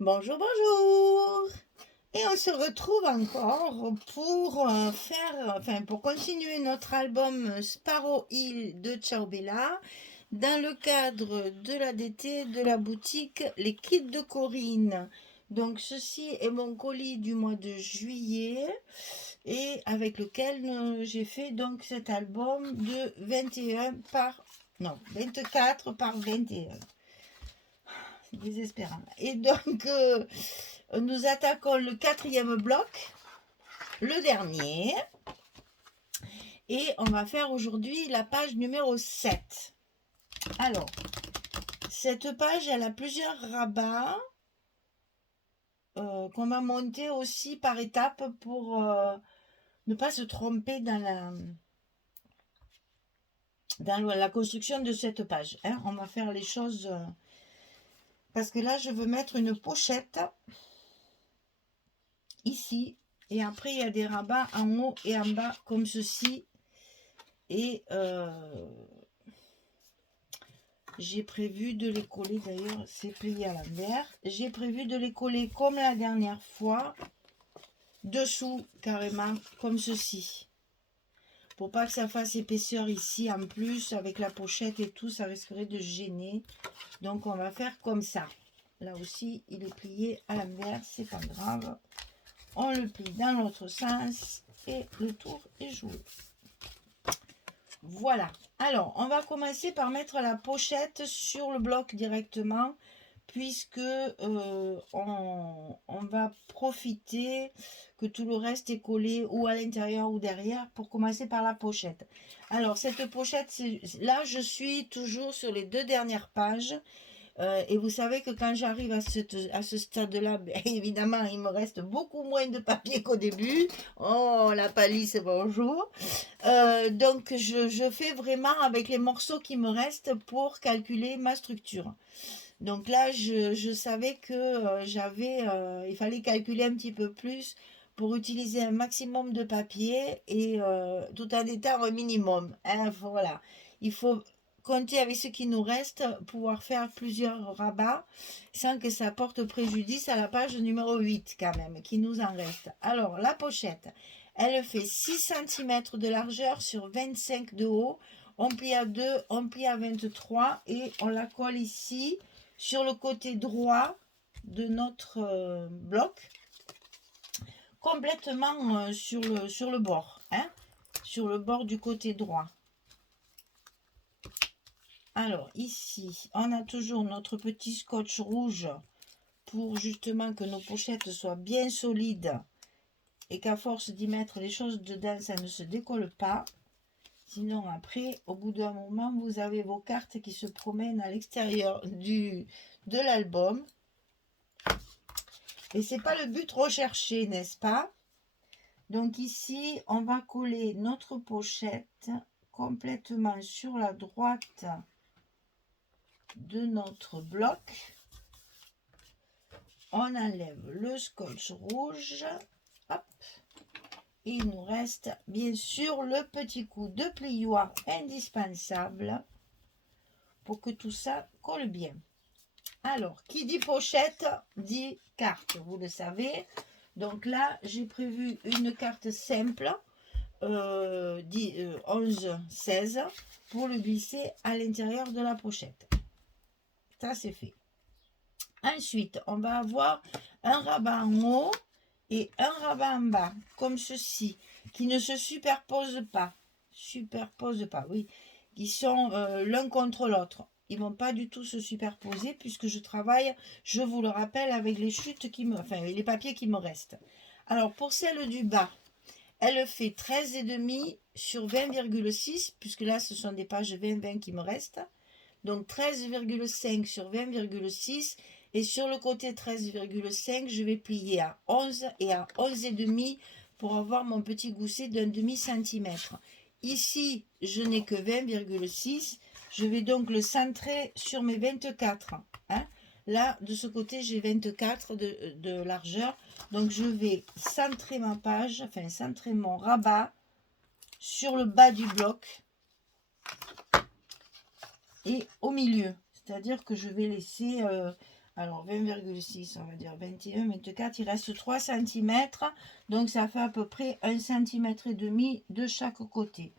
Bonjour, bonjour. Et on se retrouve encore pour pour continuer notre album Sparrow Hill de Ciao Bella dans le cadre de l'ADT de la boutique Les Kits de Corinne. Donc ceci est mon colis du mois de juillet et avec lequel j'ai fait donc cet album de 24 par 21. Désespérant. Et donc, nous attaquons le quatrième bloc, le dernier. Et on va faire aujourd'hui la page numéro 7. Alors, cette page, elle a plusieurs rabats qu'on va monter aussi par étapes pour ne pas se tromper dans la construction de cette page. Hein. On va faire les choses... parce que là, je veux mettre une pochette ici. Et après, il y a des rabats en haut et en bas comme ceci. Et j'ai prévu de les coller, d'ailleurs, c'est plié à l'envers. J'ai prévu de les coller comme la dernière fois, dessous, carrément, comme ceci. Pour pas que ça fasse épaisseur ici, en plus, avec la pochette et tout, ça risquerait de gêner. Donc, on va faire comme ça. Là aussi, il est plié à l'envers, c'est pas grave. On le plie dans l'autre sens et le tour est joué. Voilà. Alors, on va commencer par mettre la pochette sur le bloc directement, puisque on va profiter que tout le reste est collé ou à l'intérieur ou derrière pour commencer par la pochette. Alors, cette pochette, là, je suis toujours sur les 2 dernières pages. Et vous savez que quand j'arrive à ce stade-là, ben, évidemment, il me reste beaucoup moins de papier qu'au début. Oh, la palisse, bonjour. Donc, je fais vraiment avec les morceaux qui me restent pour calculer ma structure. Donc là, je savais que il fallait calculer un petit peu plus pour utiliser un maximum de papier et tout en étant un minimum. Hein, voilà. Il faut compter avec ce qui nous reste, pouvoir faire plusieurs rabats sans que ça porte préjudice à la page numéro 8 quand même, qui nous en reste. Alors, la pochette, elle fait 6 cm de largeur sur 25 de haut. On plie à 2, on plie à 23 et on la colle ici sur le côté droit de notre bloc, complètement sur le bord, hein, sur le bord du côté droit. Alors ici, on a toujours notre petit scotch rouge pour justement que nos pochettes soient bien solides et qu'à force d'y mettre les choses dedans, ça ne se décolle pas. Sinon après, au bout d'un moment, vous avez vos cartes qui se promènent à l'extérieur de l'album. Et c'est pas le but recherché, n'est-ce pas? Donc ici, on va coller notre pochette complètement sur la droite de notre bloc. On enlève le scotch rouge. Hop. Et il nous reste bien sûr le petit coup de plioir indispensable pour que tout ça colle bien. Alors, qui dit pochette dit carte, vous le savez. Donc là, j'ai prévu une carte simple, 11-16, pour le glisser à l'intérieur de la pochette. Ça, c'est fait. Ensuite, on va avoir un rabat en haut et un rabat en bas, comme ceci, qui ne se superposent pas. Oui. Qui sont l'un contre l'autre. Ils ne vont pas du tout se superposer puisque je travaille, je vous le rappelle, avec les chutes les papiers qui me restent. Alors, pour celle du bas, elle fait 13,5 sur 20,6, puisque là, ce sont des pages 20-20 qui me restent. Donc, 13,5 sur 20,6. Et sur le côté 13,5, je vais plier à 11 et à 11,5 pour avoir mon petit gousset d'un demi-centimètre. Ici, je n'ai que 20,6. Je vais donc le centrer sur mes 24. Hein. Là, de ce côté, j'ai 24 de largeur. Donc, je vais centrer ma page, enfin, centrer mon rabat sur le bas du bloc et au milieu. C'est-à-dire que je vais laisser Alors 20,6, on va dire 21, 24, il reste 3 cm. Donc ça fait à peu près 1,5 cm de chaque côté.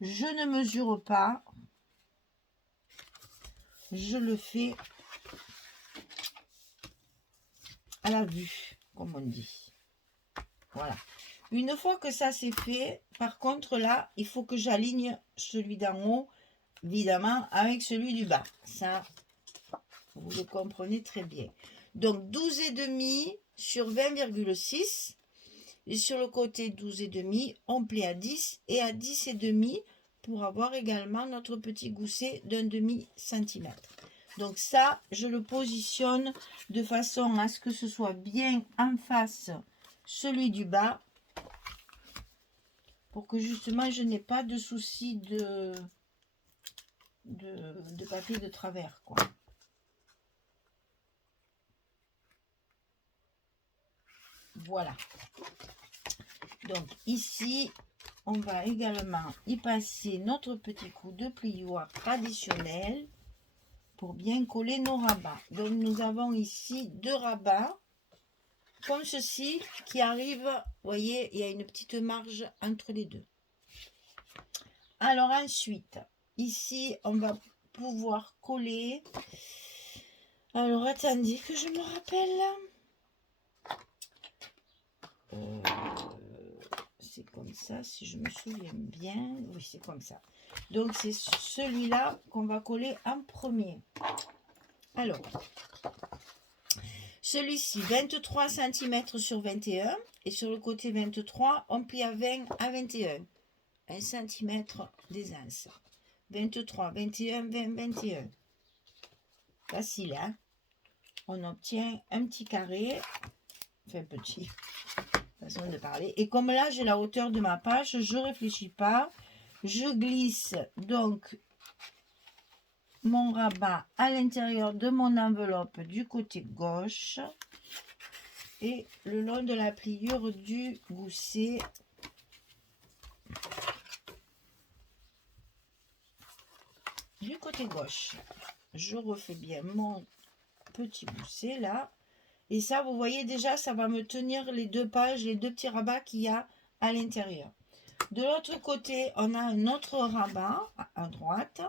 Je ne mesure pas. Je le fais à la vue, comme on dit. Voilà. Une fois que ça c'est fait, par contre là, il faut que j'aligne celui d'en haut, évidemment, avec celui du bas. Ça, vous le comprenez très bien. Donc 12,5 sur 20,6. Et sur le côté 12,5, on plie à 10 et à 10,5 pour avoir également notre petit gousset d'un demi-centimètre. Donc ça, je le positionne de façon à ce que ce soit bien en face celui du bas pour que justement je n'ai pas de souci de papier de travers, quoi. Voilà. Donc ici, on va également y passer notre petit coup de plioir traditionnel pour bien coller nos rabats. Donc nous avons ici 2 rabats comme ceci qui arrivent, vous voyez, il y a une petite marge entre les deux. Alors ensuite, ici, on va pouvoir coller. Alors attendez que je me rappelle. C'est comme ça, si je me souviens bien. Oui, c'est comme ça. Donc c'est celui-là qu'on va coller en premier. Alors, celui-ci, 23 cm sur 21. Et sur le côté 23, on plie à 20 à 21. 1 cm d'aisance. 23, 21, 20, 21. Facile, hein? On obtient un petit carré. Enfin, petit. Façon de parler. Et comme là, j'ai la hauteur de ma page, je ne réfléchis pas. Je glisse donc mon rabat à l'intérieur de mon enveloppe du côté gauche et le long de la pliure du gousset du côté gauche. Je refais bien mon petit gousset là. Et ça, vous voyez déjà, ça va me tenir les 2 pages, les 2 petits rabats qu'il y a à l'intérieur. De l'autre côté, on a un autre rabat à droite.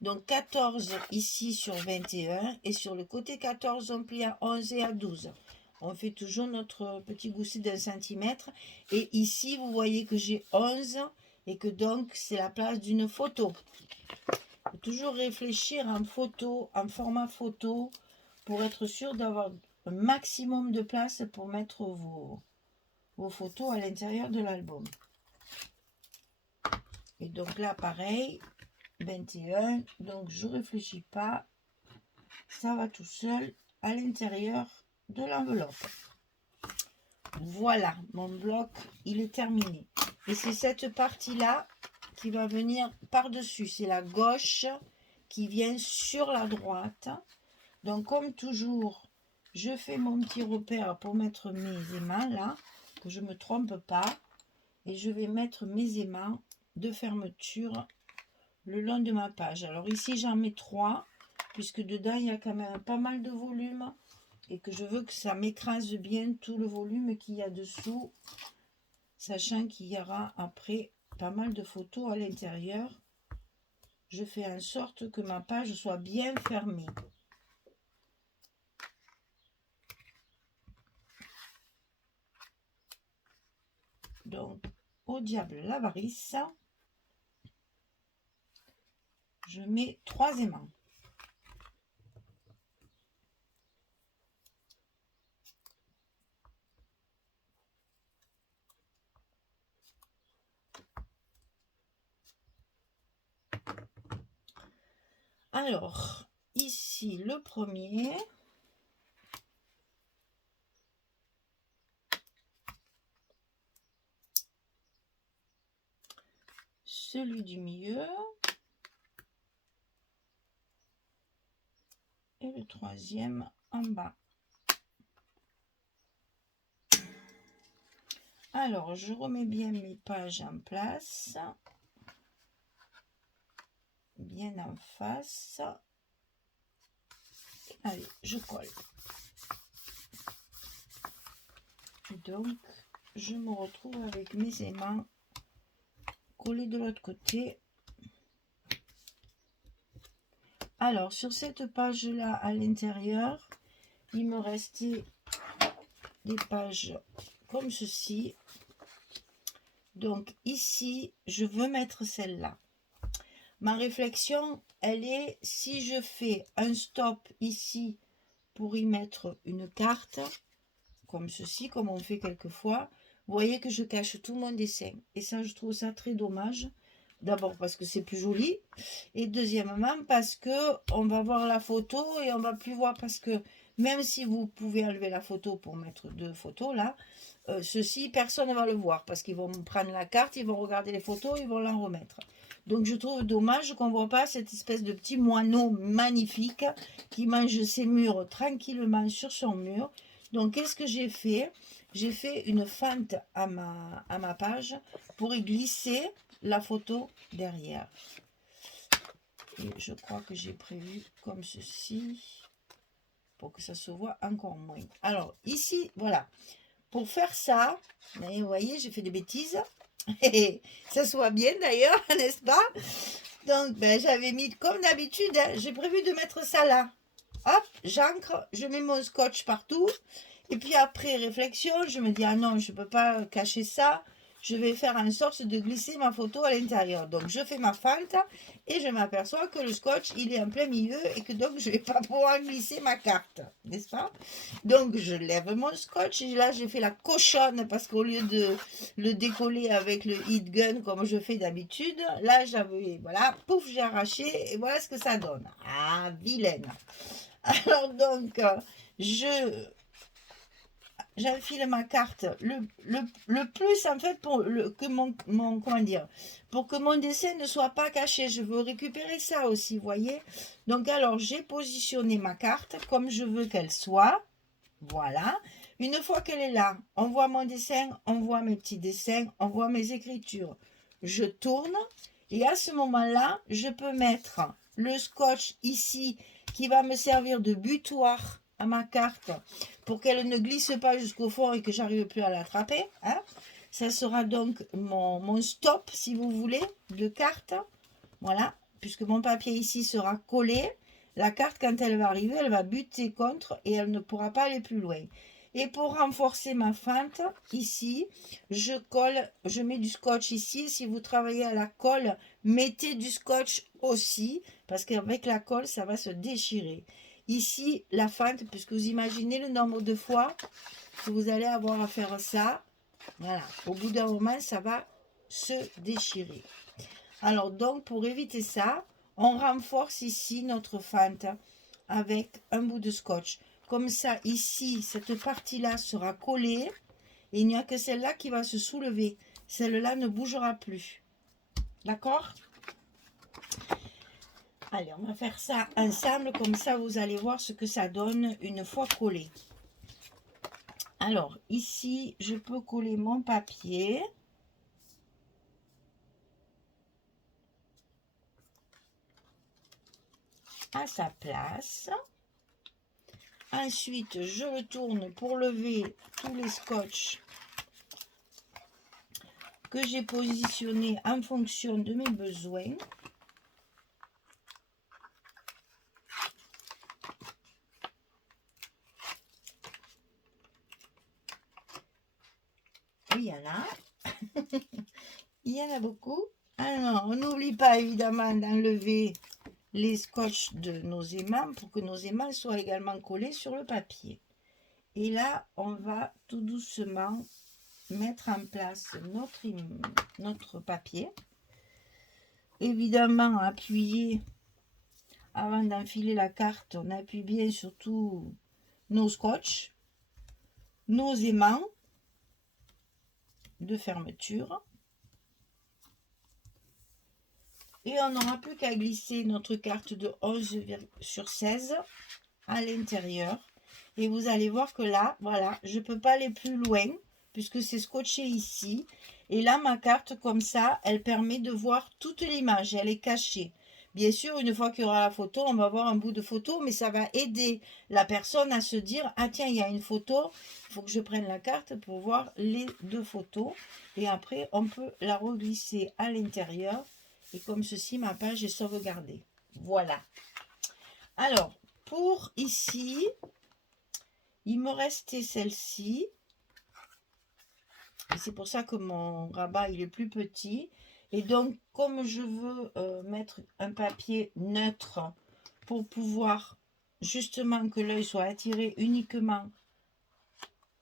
Donc 14 ici sur 21. Et sur le côté 14, on plie à 11 et à 12. On fait toujours notre petit gousset d'1 centimètre. Et ici, vous voyez que j'ai 11 et que donc c'est la place d'une photo. Il faut toujours réfléchir en photo, en format photo, pour être sûr d'avoir un maximum de place pour mettre vos photos à l'intérieur de l'album. Et donc là, pareil, 21. Donc, je ne réfléchis pas. Ça va tout seul à l'intérieur de l'enveloppe. Voilà, mon bloc, il est terminé. Et c'est cette partie-là qui va venir par-dessus. C'est la gauche qui vient sur la droite. Donc, comme toujours, je fais mon petit repère pour mettre mes aimants là, que je ne me trompe pas. Et je vais mettre mes aimants de fermeture le long de ma page. Alors ici, j'en mets 3, puisque dedans, il y a quand même pas mal de volume et que je veux que ça m'écrase bien tout le volume qu'il y a dessous, sachant qu'il y aura après pas mal de photos à l'intérieur. Je fais en sorte que ma page soit bien fermée. Donc, au diable l'avarice, je mets 3 aimants. Alors, ici, le premier. Celui du milieu. Et le troisième en bas. Alors, je remets bien mes pages en place. Bien en face. Allez, je colle. Donc, je me retrouve avec mes aimants collés de l'autre côté. Alors, sur cette page-là, à l'intérieur, il me restait des pages comme ceci. Donc, ici, je veux mettre celle-là. Ma réflexion, elle est, si je fais un stop ici pour y mettre une carte, comme ceci, comme on fait quelquefois, vous voyez que je cache tout mon dessin. Et ça, je trouve ça très dommage. D'abord parce que c'est plus joli. Et deuxièmement parce que on va voir la photo et on va plus voir. Parce que même si vous pouvez enlever la photo pour mettre deux photos là, ceci, personne ne va le voir. Parce qu'ils vont prendre la carte, ils vont regarder les photos, ils vont l'en remettre. Donc je trouve dommage qu'on ne voit pas cette espèce de petit moineau magnifique qui mange ses murs tranquillement sur son mur. Donc qu'est-ce que j'ai fait? J'ai fait une fente à ma page pour y glisser la photo derrière. Et je crois que j'ai prévu comme ceci pour que ça se voit encore moins. Alors ici, voilà. Pour faire ça, vous voyez, j'ai fait des bêtises. Ça soit bien d'ailleurs, n'est-ce pas? Donc, ben, j'avais mis, comme d'habitude, hein, j'ai prévu de mettre ça là. Hop, j'ancre, je mets mon scotch partout. Et puis après réflexion, je me dis, ah non, je ne peux pas cacher ça. Je vais faire en sorte de glisser ma photo à l'intérieur. Donc, je fais ma fente et je m'aperçois que le scotch, il est en plein milieu et que donc, je ne vais pas pouvoir glisser ma carte. N'est-ce pas? Donc, je lève mon scotch et là, j'ai fait la cochonne parce qu'au lieu de le décoller avec le heat gun comme je fais d'habitude, là, j'avais, voilà, pouf, j'ai arraché et voilà ce que ça donne. Ah, vilaine. Alors, donc, j'enfile ma carte le plus en fait pour que comment dire, pour que mon dessin ne soit pas caché. Je veux récupérer ça aussi, vous voyez. Donc alors j'ai positionné ma carte comme je veux qu'elle soit. Voilà. Une fois qu'elle est là, on voit mon dessin, on voit mes petits dessins, on voit mes écritures. Je tourne et à ce moment-là, je peux mettre le scotch ici qui va me servir de butoir à ma carte pour qu'elle ne glisse pas jusqu'au fond et que j'arrive plus à l'attraper. Hein. Ça sera donc mon stop, si vous voulez, de carte. Voilà, puisque mon papier ici sera collé. La carte, quand elle va arriver, elle va buter contre et elle ne pourra pas aller plus loin. Et pour renforcer ma fente, ici, je colle, je mets du scotch ici. Si vous travaillez à la colle, mettez du scotch aussi, parce qu'avec la colle, ça va se déchirer. Ici, la fente, puisque vous imaginez le nombre de fois que vous allez avoir à faire ça. Voilà, au bout d'un moment, ça va se déchirer. Alors donc, pour éviter ça, on renforce ici notre fente avec un bout de scotch. Comme ça, ici, cette partie-là sera collée et il n'y a que celle-là qui va se soulever. Celle-là ne bougera plus. D'accord? Allez, on va faire ça ensemble, comme ça vous allez voir ce que ça donne une fois collé. Alors, ici, je peux coller mon papier. À sa place. Ensuite, je le tourne pour lever tous les scotch que j'ai positionnés en fonction de mes besoins. Il y en a. Il y en a beaucoup. Alors, on n'oublie pas évidemment d'enlever les scotch de nos aimants pour que nos aimants soient également collés sur le papier. Et là, on va tout doucement mettre en place notre papier. Évidemment, appuyer avant d'enfiler la carte, on appuie bien sur tous nos scotch, nos aimants de fermeture. Et on n'aura plus qu'à glisser notre carte de 11 sur 16 à l'intérieur. Et vous allez voir que là, voilà, je ne peux pas aller plus loin puisque c'est scotché ici. Et là, ma carte, comme ça, elle permet de voir toute l'image. Elle est cachée. Bien sûr, une fois qu'il y aura la photo, on va voir un bout de photo, mais ça va aider la personne à se dire, ah tiens, il y a une photo, il faut que je prenne la carte pour voir les deux photos. Et après, on peut la reglisser à l'intérieur. Et comme ceci, ma page est sauvegardée. Voilà. Alors, pour ici, il me restait celle-ci. Et c'est pour ça que mon rabat, il est plus petit. Et donc, comme je veux mettre un papier neutre pour pouvoir justement que l'œil soit attiré uniquement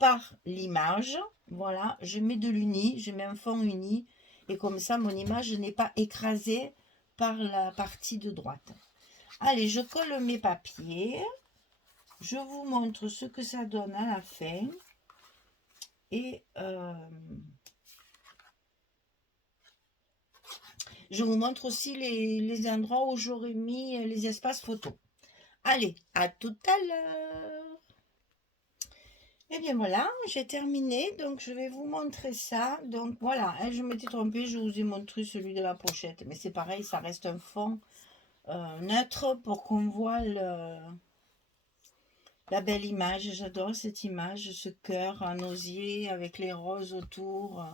par l'image, voilà, je mets de l'uni, je mets un fond uni. Et comme ça, mon image n'est pas écrasée par la partie de droite. Allez, je colle mes papiers. Je vous montre ce que ça donne à la fin. Et je vous montre aussi les endroits où j'aurais mis les espaces photos. Allez, à tout à l'heure. Et bien voilà, j'ai terminé. Donc, je vais vous montrer ça. Donc, voilà, hein, je m'étais trompée. Je vous ai montré celui de la pochette. Mais c'est pareil, ça reste un fond neutre pour qu'on voit la belle image. J'adore cette image, ce cœur en osier avec les roses autour.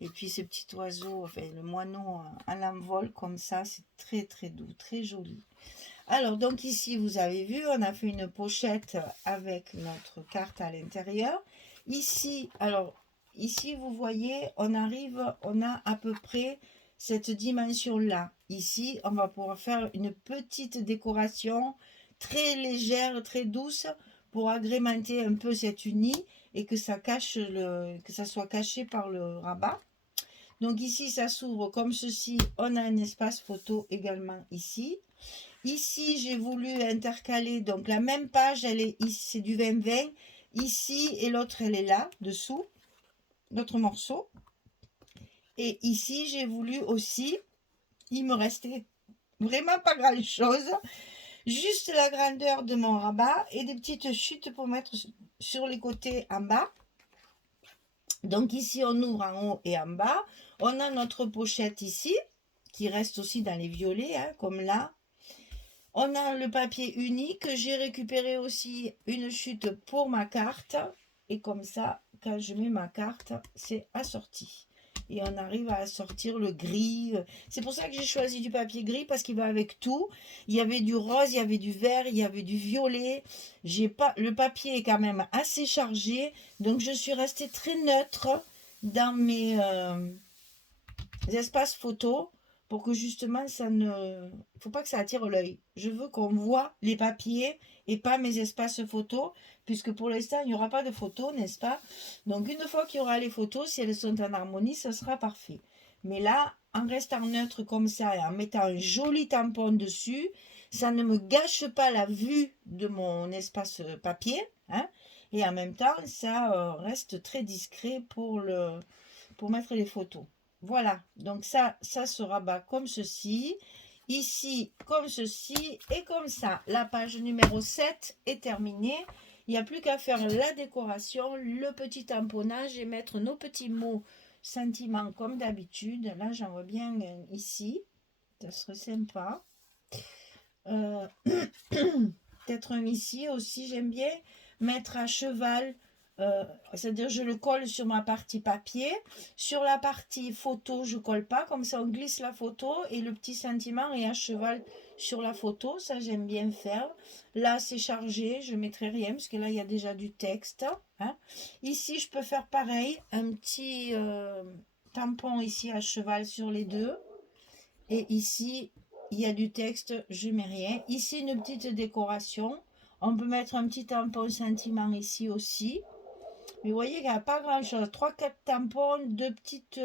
Et puis ce petit oiseau, enfin le moineau à l'envol comme ça, c'est très très doux, très joli. Alors donc ici vous avez vu, on a fait une pochette avec notre carte à l'intérieur. Ici, alors ici vous voyez, on a à peu près cette dimension là. Ici, on va pouvoir faire une petite décoration très légère, très douce pour agrémenter un peu cette uni et que ça soit caché par le rabat. Donc ici, ça s'ouvre comme ceci. On a un espace photo également ici. Ici, j'ai voulu intercaler, donc la même page, elle est ici, c'est du 20-20. Ici, et l'autre, elle est là, dessous, notre morceau. Et ici, j'ai voulu aussi, il me restait vraiment pas grand-chose. Juste la grandeur de mon rabat et des petites chutes pour mettre sur les côtés en bas. Donc ici, on ouvre en haut et en bas. On a notre pochette ici, qui reste aussi dans les violets, hein, comme là. On a le papier unique. J'ai récupéré aussi une chute pour ma carte. Et comme ça, quand je mets ma carte, c'est assorti. Et on arrive à assortir le gris. C'est pour ça que j'ai choisi du papier gris, parce qu'il va avec tout. Il y avait du rose, il y avait du vert, il y avait du violet. Le papier est quand même assez chargé. Donc je suis restée très neutre dans mes espaces photos pour que justement ça ne... Il faut pas que ça attire l'œil. Je veux qu'on voit les papiers et pas mes espaces photos, puisque pour l'instant il n'y aura pas de photos, n'est-ce pas? Donc une fois qu'il y aura les photos, si elles sont en harmonie, ça sera parfait. Mais là, en restant neutre comme ça et en mettant un joli tampon dessus, ça ne me gâche pas la vue de mon espace papier, hein, et en même temps ça reste très discret pour mettre les photos. Voilà, donc ça se rabat comme ceci, ici comme ceci et comme ça. La page numéro 7 est terminée. Il n'y a plus qu'à faire la décoration, le petit tamponnage et mettre nos petits mots sentiments comme d'habitude. Là, j'en vois bien ici, ça serait sympa. Peut-être un ici aussi, j'aime bien mettre à cheval. C'est-à-dire je le colle sur ma partie papier, sur la partie photo je colle pas, comme ça on glisse la photo et le petit sentiment est à cheval sur la photo. Ça j'aime bien faire. Là c'est chargé, je mettrai rien parce que là il y a déjà du texte, hein. Ici je peux faire pareil, un petit tampon ici à cheval sur les deux, et ici il y a du texte, je mets rien. Ici une petite décoration, on peut mettre un petit tampon sentiment ici aussi. Mais vous voyez qu'il n'y a pas grand chose. 3-4 tampons, 2 petites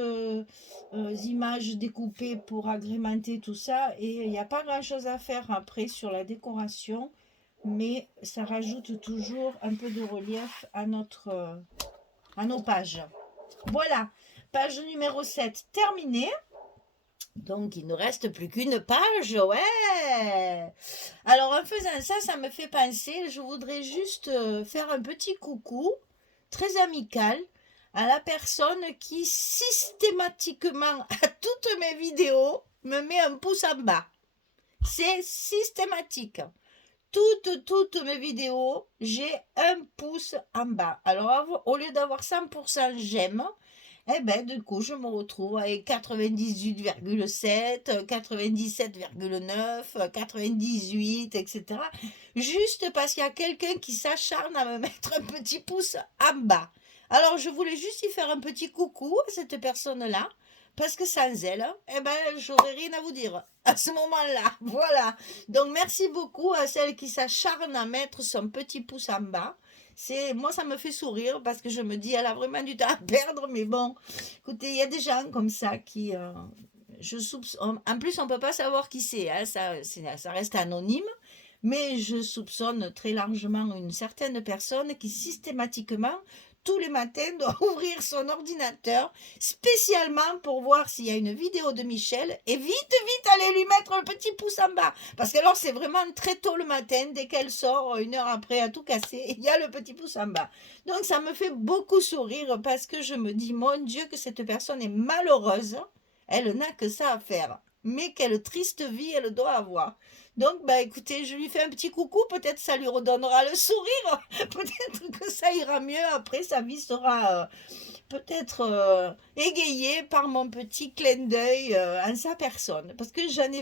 images découpées pour agrémenter tout ça. Et il n'y a pas grand chose à faire après sur la décoration. Mais ça rajoute toujours un peu de relief à nos pages. Voilà, page numéro 7 terminée. Donc, il ne reste plus qu'une page, ouais. Alors, en faisant ça, ça me fait penser, je voudrais juste faire un petit coucou très amical à la personne qui systématiquement, à toutes mes vidéos, me met un pouce en bas. C'est systématique. Toutes mes vidéos, j'ai un pouce en bas. Alors, au lieu d'avoir 100% j'aime, eh ben, du coup, je me retrouve avec 98,7, 97,9, 98, etc. Juste parce qu'il y a quelqu'un qui s'acharne à me mettre un petit pouce en bas. Alors, je voulais juste y faire un petit coucou à cette personne-là, parce que sans elle, eh ben, j'aurais rien à vous dire à ce moment-là. Voilà. Donc, merci beaucoup à celle qui s'acharne à mettre son petit pouce en bas. Moi, ça me fait sourire parce que je me dis, elle a vraiment du temps à perdre, mais bon, écoutez, il y a des gens comme ça qui, en plus, on peut pas savoir qui c'est, hein, ça reste anonyme, mais je soupçonne très largement une certaine personne qui systématiquement, tous les matins, doit ouvrir son ordinateur spécialement pour voir s'il y a une vidéo de Michel et vite, vite aller lui mettre un petit pouce en bas. Parce que alors, c'est vraiment très tôt le matin, dès qu'elle sort, une heure après, à tout casser, il y a le petit pouce en bas. Donc, ça me fait beaucoup sourire parce que je me dis, mon Dieu, que cette personne est malheureuse. Elle n'a que ça à faire. Mais quelle triste vie elle doit avoir. Donc, bah écoutez, je lui fais un petit coucou, peut-être ça lui redonnera le sourire, peut-être que ça ira mieux, après sa vie sera peut-être égayée par mon petit clin d'œil en sa personne. Parce que j'en ai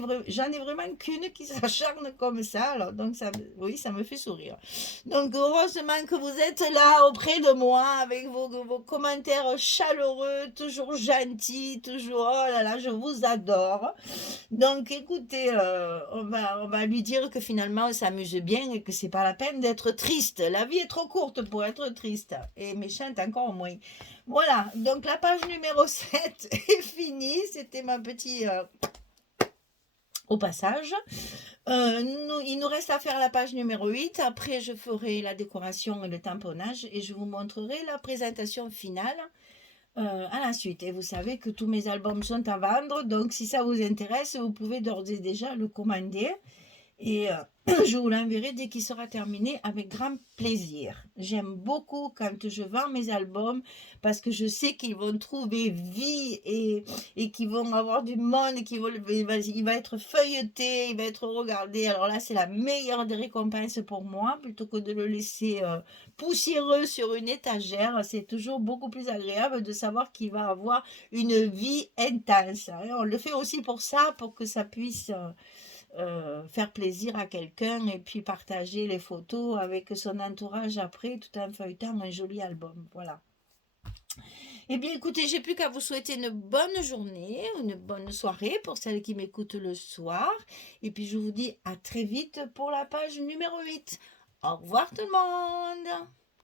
vraiment qu'une qui s'acharne comme ça, alors donc ça, oui, ça me fait sourire. Donc heureusement que vous êtes là auprès de moi avec vos commentaires chaleureux, toujours gentils, toujours, oh là là, je vous adore. Donc, écoutez, on va lui dire que finalement, on s'amuse bien et que c'est pas la peine d'être triste. La vie est trop courte pour être triste. Et méchante encore moins. Voilà, donc la page numéro 7 est finie. C'était ma petite au passage. Il nous reste à faire la page numéro 8. Après, je ferai la décoration et le tamponnage et je vous montrerai la présentation finale à la suite. Et vous savez que tous mes albums sont à vendre, donc si ça vous intéresse, vous pouvez d'ores et déjà le commander. Et je vous l'enverrai dès qu'il sera terminé avec grand plaisir. J'aime beaucoup quand je vends mes albums parce que je sais qu'ils vont trouver vie et qu'ils vont avoir du monde, il va être feuilleté, il va être regardé. Alors là, c'est la meilleure des récompenses pour moi plutôt que de le laisser poussiéreux sur une étagère. C'est toujours beaucoup plus agréable de savoir qu'il va avoir une vie intense. On le fait aussi pour ça, pour que ça puisse faire plaisir à quelqu'un et puis partager les photos avec son entourage après, tout en feuilletant un joli album. Voilà. Eh bien, écoutez, j'ai plus qu'à vous souhaiter une bonne journée, une bonne soirée pour celles qui m'écoutent le soir. Et puis, je vous dis à très vite pour la page numéro 8. Au revoir tout le monde!